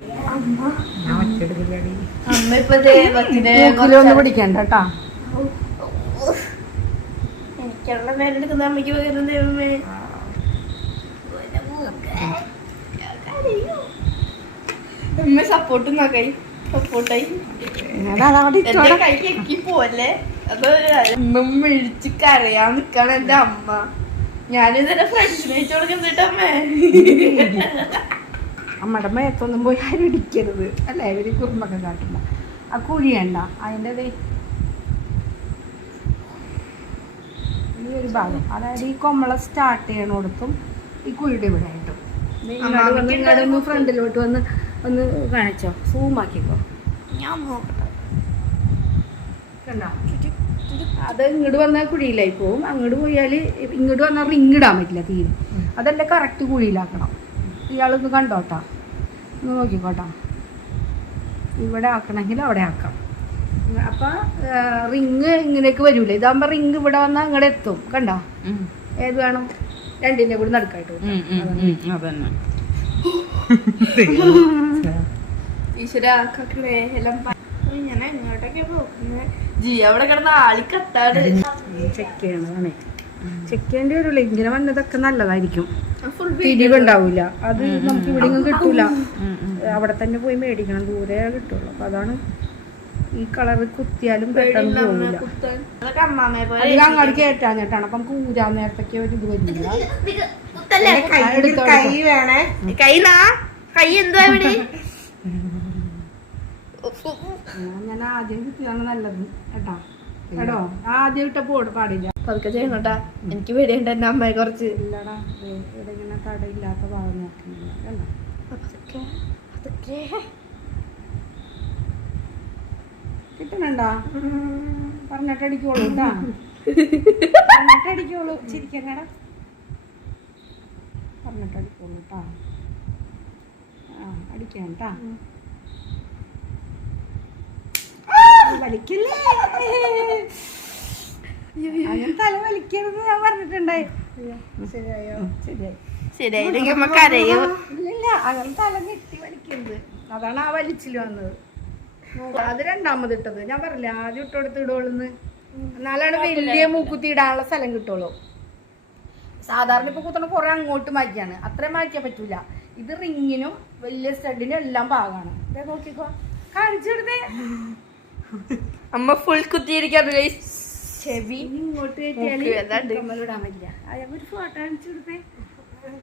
അമ്മ ഇപ്പൊ പിടിക്കണ്ട കേട്ടാ. എനിക്കുള്ള മേലെടുക്കുന്ന അമ്മയ്ക്ക് പകരം ദൈവമേ. അമ്മ സപ്പോർട്ട് നോക്കായി, സപ്പോർട്ടായി കൈക്ക് പോവല്ലേ. അത് അമ്മ ഇഴിച്ച് കരയാൻ നിക്കാണ് എന്റെ അമ്മ. ഞാനിതിന്റെ ഫ്രണ്ട്സിനെ വെച്ച് കൊടുക്കുന്നിട്ടമ്മേ. അമ്മയുടെ മേത്തൊന്നും പോയി ആരും ഇടിക്കരുത് അല്ലേ, ഇവര് കുറുമ്പൊക്കെ കാട്ടുമ്പോ. ആ കുഴിയണ്ട അതിൻ്റെ ഈ ഒരു ഭാഗം, അതായത് ഈ കൊമ്മള സ്റ്റാർട്ട് ചെയ്യണോടത്തും ഈ കുഴിയുടെ ഇവിടെ ആയിട്ടും ഇങ്ങോട്ട് ഒന്ന് ഫ്രണ്ടിലോട്ട് വന്ന് ഒന്ന് കാണിച്ചോ, സൂമാക്കിക്കോ. ഞാൻ നോക്കട്ടെ. കണ്ടോ, അത് ഇങ്ങോട്ട് വന്നാൽ കുഴിയിലായി പോവും. അങ്ങോട്ട് പോയാൽ ഇങ്ങോട്ട് വന്നാൽ റിങ് ഇടാൻ പറ്റില്ല തീരെ. അതെല്ലാം കറക്റ്റ് കുഴിയിലാക്കണം. ഇയാളൊന്ന് കണ്ടോട്ടാ, ഒന്ന് നോക്കിക്കോട്ടാ. ഇവിടെ ആക്കണമെങ്കിൽ അവിടെ ആക്കാം. അപ്പം റിങ് ഇങ്ങനെയൊക്കെ വരൂലേ. ഇതാകുമ്പോൾ റിങ് ഇവിടെ വന്നാൽ അങ്ങോട്ട് എത്തും. കണ്ടോ, ഏത് വേണം? രണ്ടിൻ്റെ കൂടി നടുക്കായിട്ട് ഈശ്വര എല്ലാം ഞാൻ എങ്ങോട്ടൊക്കെ പോകുന്നത്. ജി അവിടെ കിടന്ന ആളിക്കത്താണ്. ചെക്ക് ചെയ്യണതാണ്, ചെക്ക് ചെയ്യേണ്ടി വരുള്ളൂ. ഇങ്ങനെ വന്നതൊക്കെ നല്ലതായിരിക്കും, തിരിവുണ്ടാവൂല. അത് നമുക്ക് ഇവിടെ ഒന്നും കിട്ടൂല, അവിടെ തന്നെ പോയി മേടിക്കണം, ദൂരെ കിട്ടുള്ളൂ. അപ്പൊ അതാണ് ഈ കളർ കുത്തിയാലും പെട്ടെന്ന് പോവില്ല. അത് അങ്ങോട്ട് കയറ്റാഞ്ഞിട്ടാണ്. അപ്പം നമുക്ക് ഊരാൻ നേരത്തൊക്കെ ഒരു ഇത് വരില്ല. ഞാൻ ആദ്യം കുത്തിയാണ് നല്ലത് കേട്ടാ. കേട്ടോ, ആദ്യം ഇട്ടപ്പോ പാടില്ല. അതൊക്കെ ചെയ്യണോട്ടാ, എനിക്ക് പേടിയുണ്ട് എന്റെ അമ്മയെ കുറച്ച്. ഇല്ലടാ, ഇവിടെ ഇങ്ങനെ തടയില്ലാത്ത ഭാഗം നോക്കുന്നില്ല. കണ്ടോ, അതൊക്കെ കിട്ടണണ്ടാ. പറഞ്ഞിട്ടടിക്കോളൂ കേട്ടാ, പറഞ്ഞിട്ടടിക്കോളൂ. ചിരിക്കണടാ, പറഞ്ഞിട്ടടിക്കോളൂ കേട്ടാ. ആ, അടിക്കാം കേട്ടാ. വലിക്കല്ലേ, അങ്ങനെ തല വലിക്കരുത് ഞാൻ പറഞ്ഞിട്ടുണ്ടായി. ശരിയായോ? ശരിയായി. ഇല്ല, അങ്ങനെ തല ഞെട്ടി വലിക്കരുത്. അതാണ് ആ വലിച്ചിൽ വന്നത്. അത് രണ്ടാമത് ഇട്ടത് ഞാൻ പറഞ്ഞില്ല, ആദ്യം ഇട്ടെടുത്ത് ഇടുള്ളൂന്ന്. എന്നാലാണ് വലിയ മൂക്കുത്തി ഇടാനുള്ള സ്ഥലം കിട്ടുള്ളൂ. സാധാരണ ഇപ്പൊ കുത്തണ കുറെ അങ്ങോട്ട് മാറ്റിയാണ്, അത്രയും മാറ്റിയാൻ പറ്റൂല. ഇത് റിങ്ങിനും വലിയ സ്റ്റഡിനും എല്ലാം ഭാഗമാണ്. ഇതേ നോക്കിക്കോ, കാണിച്ചെടുത്തേ. അമ്മ ഫുൾ കുത്തിയിരിക്കാറ്. ചെവി ഇങ്ങോട്ട് കയറ്റിയാൽ ഇടാൻ പറ്റില്ല. ഒരു ഫോട്ടോ കാണിച്ചു കൊടുത്തേ.